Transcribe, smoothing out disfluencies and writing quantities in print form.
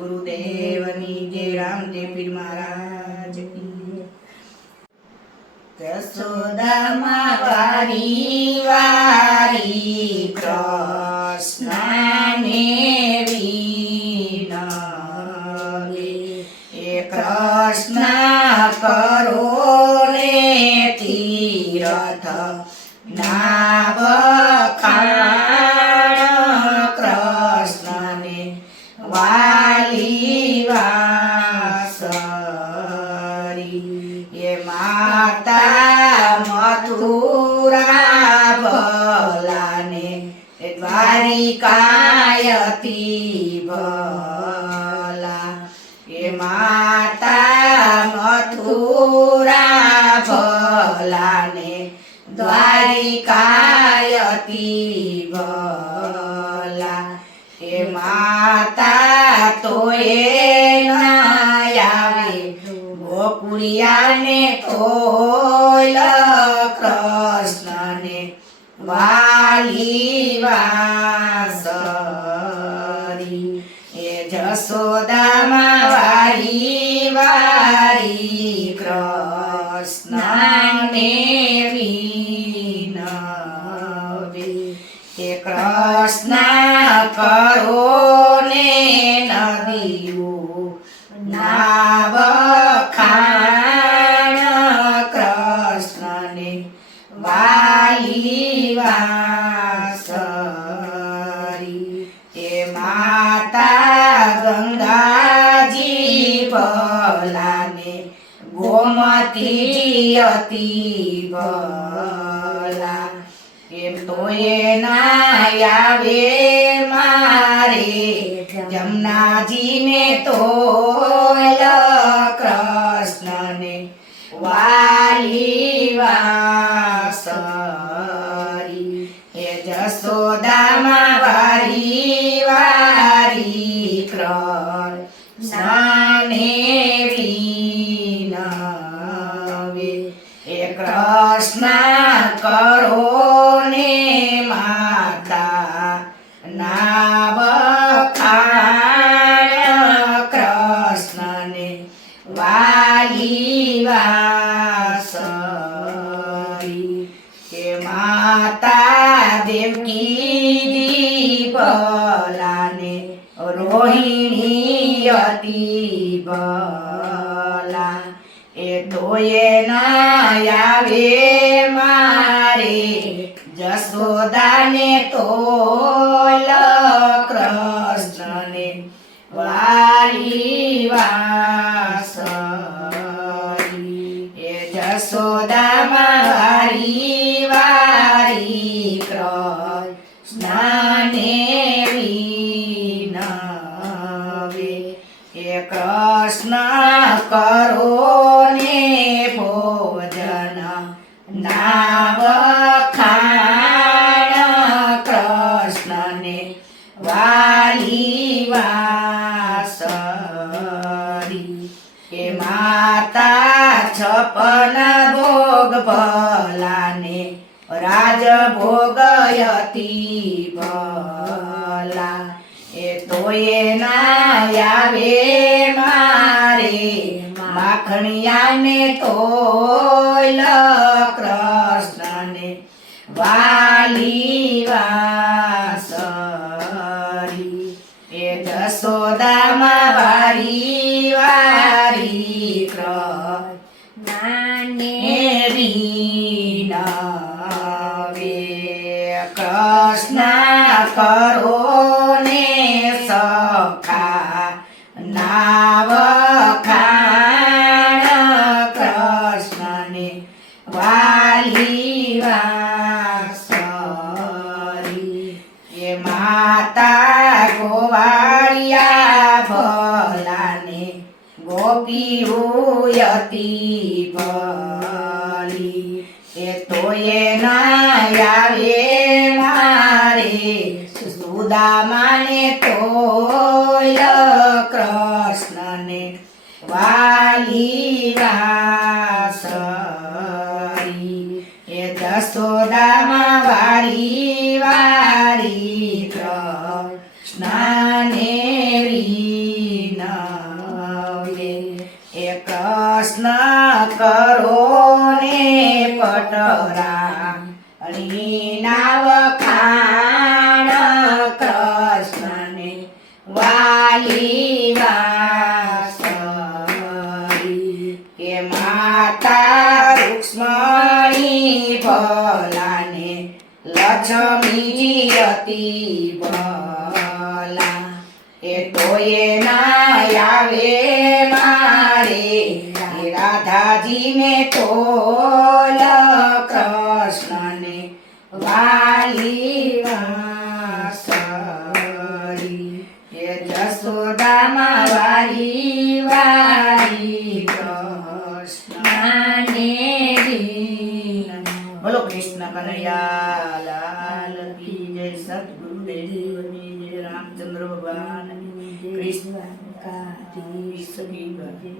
સદગુરુદેવની જય રામદેવ પીર મહારાજ યશોદામાં વારી વારી કૃષ્ણને વિનવે એ કૃષ્ણ કરો ને તીરથ ના વખાણ કૃષ્ણને વાલી વાસરી એ માતા મથુરા ભલાને દ્વારિકાયતી ભલા એ માતા મથુરા ભલાને દ્વારિકાયતી ભલા એ માતા તો એ આવે ગોકુળિયાને તોલ કૃષ્ણને વાલી વાસરી એ જશોદામાં વારી વારી કૃષ્ણને વિનવે એ કૃષ્ણ કરો ને નદીઓ ના વખાણ કૃષ્ણને વાલી વાસરી એ માતા ગંગાજી ભલાને ગોમતી અતિ ભલા એમ તો એના આવે મારે જમનાજીને તોલ કૃષ્ણને વાલી વાસરી એ જશોદામાં વારી વારી કૃષ્ણને વિનવે એ કૃષ્ણ કરો ને માતા ના વખાણ કૃષ્ણને વાલી વાસરી કે માતા દેવકી ભલાને રોહિણી અતિ ભલા એ તો એના આવે મારે જશોદાને તોલ કૃષ્ણને વાલી વાસરી એ જશોદામાં વારી વારી કૃષ્ણને વિનવે એ કૃષ્ણ કરો ને ભોજન ના વખાણ કૃષ્ણને વાલી વાસરી એ માતા છપન ભોગ ભલાને રાજ ભોગયતી ભલા એ તો એના આવે મારે માખણિયાને તોલ કૃષ્ણને વાલી વાસરી એ જશોદામાં વારી વારી કૃષ્ણને વિનવે કૃષ્ણ કરો ને સખા ના વખાણ કૃષ્ણને વાલી વાસરી એ માતા ગોવાળિયા ભલાને ગોપીઓ અતિ ભલી એ તો એના આવે મારે સુદામાને તોલ કૃષ્ણને વાલી વાસરી એ જશોદામાં વારી વારી કૃષ્ણને વિનવે પ્રશ્ન કરો ને પટરા ના વખાણ કૃષ્ણને વાલી વાસળી કે માતા રૂક્ષ્મણી ભલાને લક્ષ્મીજી અતિ ભલા એ તો એ ના આવે મારે રાધાજીને તો કૃષ્ણને વાલી વાસળી એ જશોદામાં વાલી વાલી કૃષ્ણને બોલો કૃષ્ણ કનૈયા લાલ કી જય સદગુરુદેવની જય રામચંદ્ર ભગવાન કૃષ્ણ કા જય